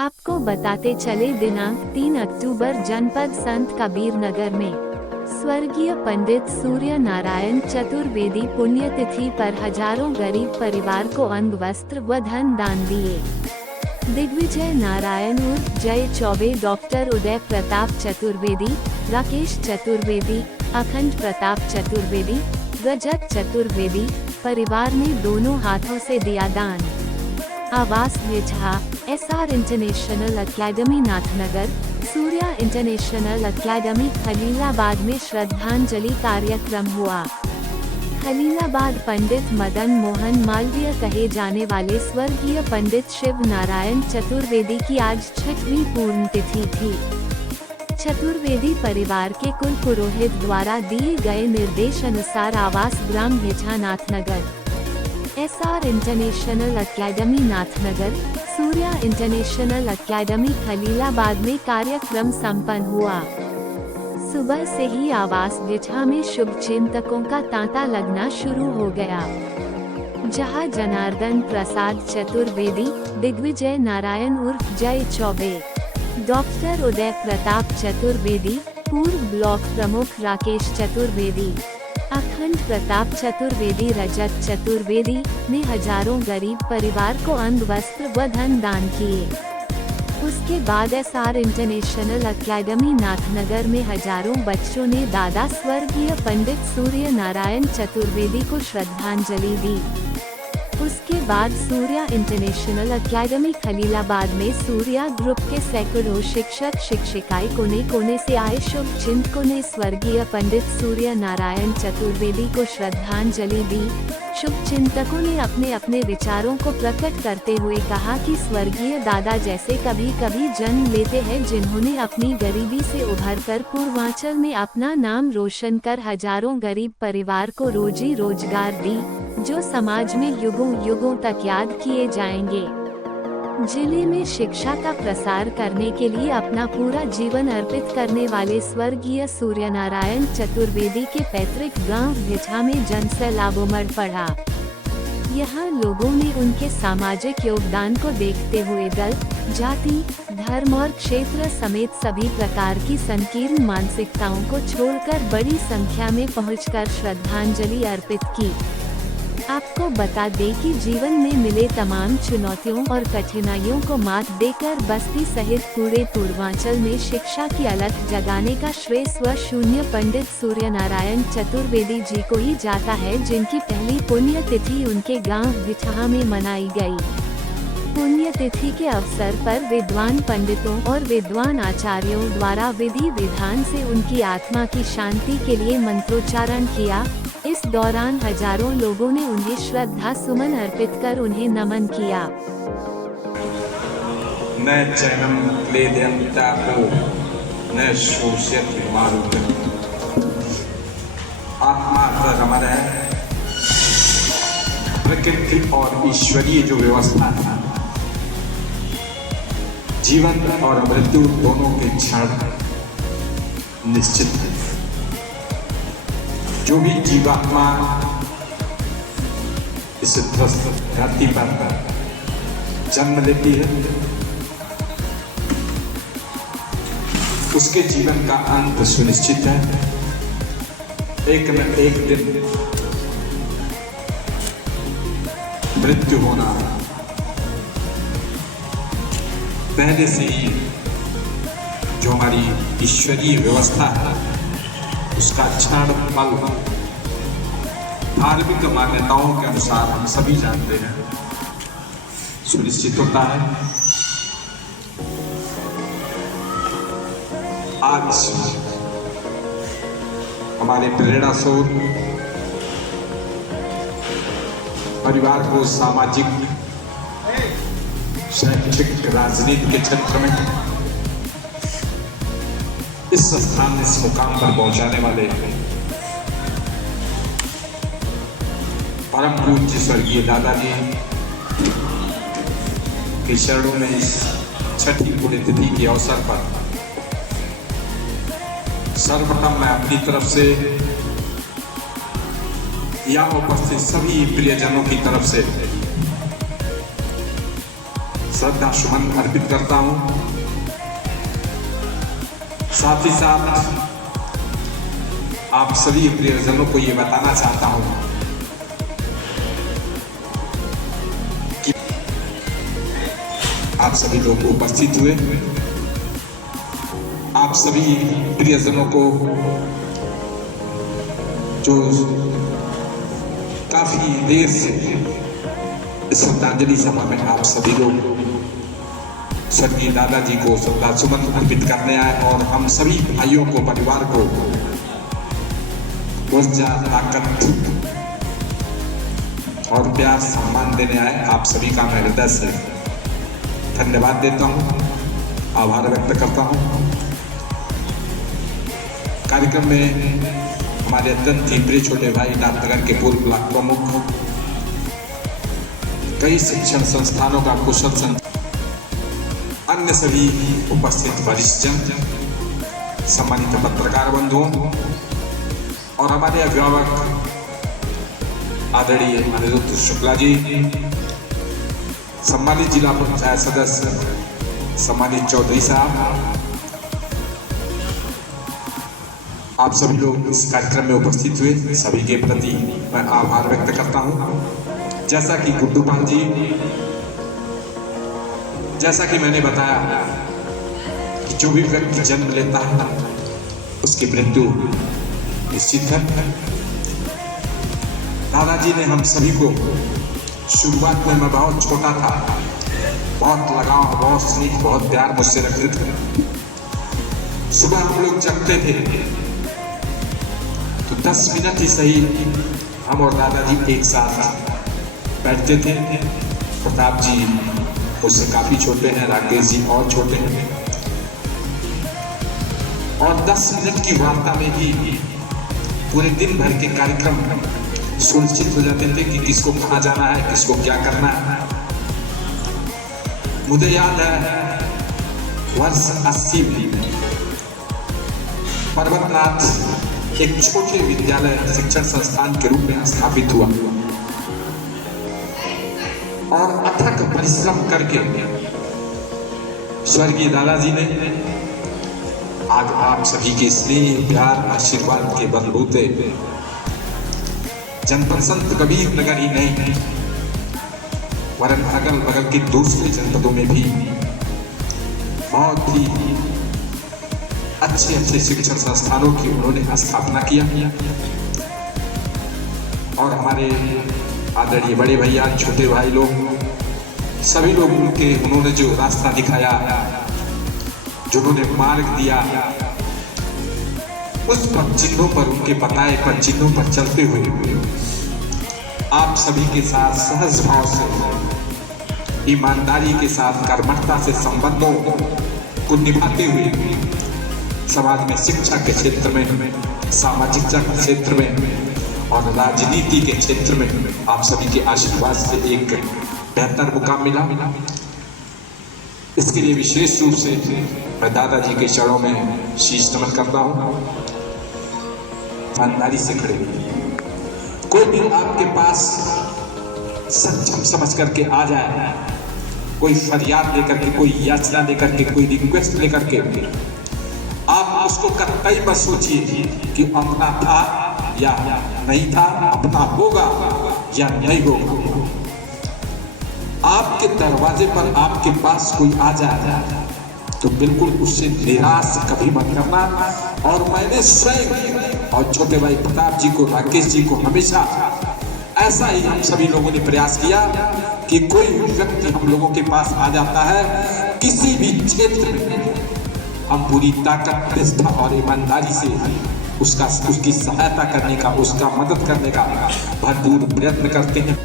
आपको बताते चले दिनांक 3 अक्टूबर जनपद संत कबीर नगर में स्वर्गीय पंडित सूर्य नारायण चतुर्वेदी पुण्यतिथि पर हजारों गरीब परिवार को अंग वस्त्र व धन दान दिए। दिग्विजय नारायण उर्फ जय चौबे, डॉक्टर उदय प्रताप चतुर्वेदी, राकेश चतुर्वेदी, अखंड प्रताप चतुर्वेदी, रजत चतुर्वेदी परिवार ने दोनों हाथों से दिया दान। आवास विजहा, SR international academy Nathnagar, Surya international academy Khalilabad में श्रद्धांजलि कार्यक्रम हुआ। खलीलाबाद पंडित मदन मोहन मालवीय कहे जाने वाले स्वर्गीय पंडित शिव नारायण चतुर्वेदी की आज 6वीं पुण्यतिथि थी। चतुर्वेदी परिवार के कुल पुरोहित द्वारा दिए गए निर्देश अनुसार आवास ग्राम Vijaha Nathnagar, SR international academy Nathnagar, Surya international academy Khalilabad में कार्यक्रम संपन्न हुआ। सुबह से ही आवास विजहा में शुभ चिंतकों का तांता लगना शुरू हो गया, जहां जनार्दन प्रसाद चतुर्वेदी, दिग्विजय नारायण उर्फ जय चौबे, डॉक्टर उदय प्रताप चतुर्वेदी, पूर्व ब्लॉक प्रमुख राकेश चतुर्वेदी, अखंड प्रताप चतुर्वेदी, रजत चतुर्वेदी ने हजारों गरीब परिवार को अंग वस्त्र व धन दान किए। उसके बाद SR इंटरनेशनल अकेडमी नाथनगर में हजारों बच्चों ने दादा स्वर्गीय पंडित सूर्य नारायण चतुर्वेदी को श्रद्धांजलि दी। उसके बाद सूर्या इंटरनेशनल अकेडमी खलीलाबाद में सूर्या ग्रुप के सैकड़ों शिक्षक शिक्षिकाएं कोने कोने से आए शुभ चिंतकों ने स्वर्गीय पंडित सूर्य नारायण चतुर्वेदी को श्रद्धांजलि दी। शुभ चिंतकों ने अपने अपने विचारों को प्रकट करते हुए कहा कि स्वर्गीय दादा जैसे कभी कभी जन्म लेते हैं, जिन्होंने अपनी गरीबी से उभरकर पूर्वांचल में अपना नाम रोशन कर हजारों गरीब परिवार को रोजी रोजगार दी, जो समाज में युगों युगों तक याद किए जाएंगे। जिले में शिक्षा का प्रसार करने के लिए अपना पूरा जीवन अर्पित करने वाले स्वर्गीय सूर्यनारायण चतुर्वेदी के पैतृक गांव विजहा में जनसैलाब उमड़ पड़ा। यहाँ लोगों ने उनके सामाजिक योगदान को देखते हुए दल, जाति, धर्म और क्षेत्र समेत सभी प्रकार की संकीर्ण मानसिकताओं को छोड़कर बड़ी संख्या में पहुंचकर श्रद्धांजलि अर्पित की। आपको बता दें कि जीवन में मिले तमाम चुनौतियों और कठिनाइयों को मात देकर बस्ती सहित पूरे पूर्वांचल में शिक्षा की अलख जगाने का श्रेय शून्य पंडित सूर्यनारायण चतुर्वेदी जी को ही जाता है, जिनकी पहली पुण्यतिथि उनके गांव विजहा में मनाई गई। पुण्यतिथि के अवसर पर विद्वान पंडितों और विद्वान आचार्यों द्वारा विधि विधान से उनकी आत्मा की शांति के लिए मंत्रोच्चारण किया। इस दौरान हजारों लोगों ने उन्हें श्रद्धा सुमन अर्पित कर उन्हें नमन किया। न चैनम क्लेदयं तापो न शोष्यति मारुतम्। आत्मा रमण है, प्रकृति और ईश्वरीय जो व्यवस्था है, जीवन और मृत्यु दोनों के क्षण निश्चित है। जो भी जीवात्मा इस धरती पर जन्म लेती है, उसके जीवन का अंत सुनिश्चित है। एक न एक दिन मृत्यु होना पहले से ही जो हमारी ईश्वरीय व्यवस्था है, उसका क्षण पल धार्मिक मान्यताओं के अनुसार हम सभी जानते हैं सुनिश्चित होता है। आज हमारे प्रेरणा स्रोत परिवार को सामाजिक, शैक्षिक, राजनीति के क्षेत्र में इस स्थान, इस मुकाम पर पहुंचाने वाले परम पूज्य स्वर्गीय दादाजी के चरणों में इस 6वीं पुण्यतिथि के अवसर पर सर्वप्रथम मैं अपनी तरफ से यहाँ उपस्थित सभी प्रियजनों की तरफ से श्रद्धा सुमन अर्पित करता हूं। साथ ही साथ आप सभी प्रियजनों को ये बताना चाहता हूं कि आप सभी लोग उपस्थित हुए, आप सभी प्रियजनों को जो काफी देर से इस श्रद्धांजलि सभा में आप सभी लोग स्वर्गीय दादाजी को श्रद्धा सुमन अर्पित करने आए और हम सभी भाइयों को, परिवार को ऊर्जा, ताकत और प्यार सम्मान देने आए। आप सभी का मैं हृदय से धन्यवाद देता हूं, आभार व्यक्त करता हूं। कार्यक्रम में हमारे अत्यंत ही प्रिय छोटे भाई नाथनगर के पूर्व ब्लॉक प्रमुख, कई शिक्षण संस्थानों का कुशल संचालक, अन्य सभी उपस्थित वरिष्ठ जन, सम्मानित पत्रकार बंधुओं और हमारे अभिभावक आदरणीय अनिरुद्ध शुक्ला जी, सम्मानित जिला पंचायत सदस्य सम्मानित चौधरी साहब, आप सभी लोग इस कार्यक्रम में उपस्थित हुए, सभी के प्रति मैं आभार व्यक्त करता हूं। जैसा कि गुड्डू पाल जी, जैसा कि मैंने बताया कि जो भी व्यक्ति जन्म लेता है उसकी मृत्यु निश्चित है। दादाजी ने हम सभी को, शुरुआत में मैं बहुत छोटा था, बहुत लगाव, बहुत स्नेह, बहुत प्यार मुझसे रखते थे। सुबह हम लोग जगते थे तो 10 मिनट ही सही हम और दादाजी एक साथ बैठते थे। प्रताप जी मुझसे काफी छोटे हैं, राकेश जी और छोटे हैं, और 10 मिनट की वार्ता में ही पूरे दिन भर के कार्यक्रम सुनिश्चित हो जाते थे कि किसको कहाँ जाना है, किसको क्या करना है। मुझे याद है वर्ष 80 में पर्वतनाथ एक छोटे विद्यालय शिक्षण संस्थान के रूप में स्थापित हुआ और अथक परिश्रम करके स्वर्गीय दादाजी ने आज आप सभी के स्नेह, प्यार, आशीर्वाद के बलबूते जनपद संत कबीर नगर ही नहीं वरन अगल बगल के दूसरे जनपदों में भी बहुत ही अच्छे अच्छे शिक्षण संस्थानों की उन्होंने स्थापना किया और हमारे आदरणीय बड़े भैया, छोटे भाई लोग, सभी लोग उन्होंने जो रास्ता दिखाया, जो उन्होंने मार्ग दिया, उस पथ चिन्हों पर, उनके बताए पथ चिन्हों पर चलते हुए आप सभी के साथ सहज भाव से, ईमानदारी के साथ, कर्मठता से संबंधों को निभाते हुए समाज में, शिक्षा के क्षेत्र में, सामाजिकता के क्षेत्र में और राजनीति के क्षेत्र में आप सभी के आशीर्वाद से एक बेहतर मुकाम मिला। इसके लिए विशेष रूप से मैं दादाजी के चरणों में शीश नमन करता हूं। ईमानदारी से खड़े, कोई भी आपके पास सक्षम समझ करके आ जाए, कोई फरियाद लेकर के, कोई याचना लेकर के, कोई रिक्वेस्ट लेकर के, आप उसको कतई मत सोचिए कि अपना था या नहीं था, अपना होगा या नहीं होगा। आपके दरवाजे पर आपके पास कोई आ जाए तो बिल्कुल उससे निराश कभी मत करना। और मैंने स्वयं और छोटे भाई प्रताप जी को, राकेश जी को हमेशा ऐसा ही हम सभी लोगों ने प्रयास किया कि कोई व्यक्ति हम लोगों के पास आ जाता है किसी भी क्षेत्र में, हम पूरी ताकत, निष्ठा और ईमानदारी से उसकी सहायता करने का, उसका मदद करने का भरपूर प्रयत्न करते हैं।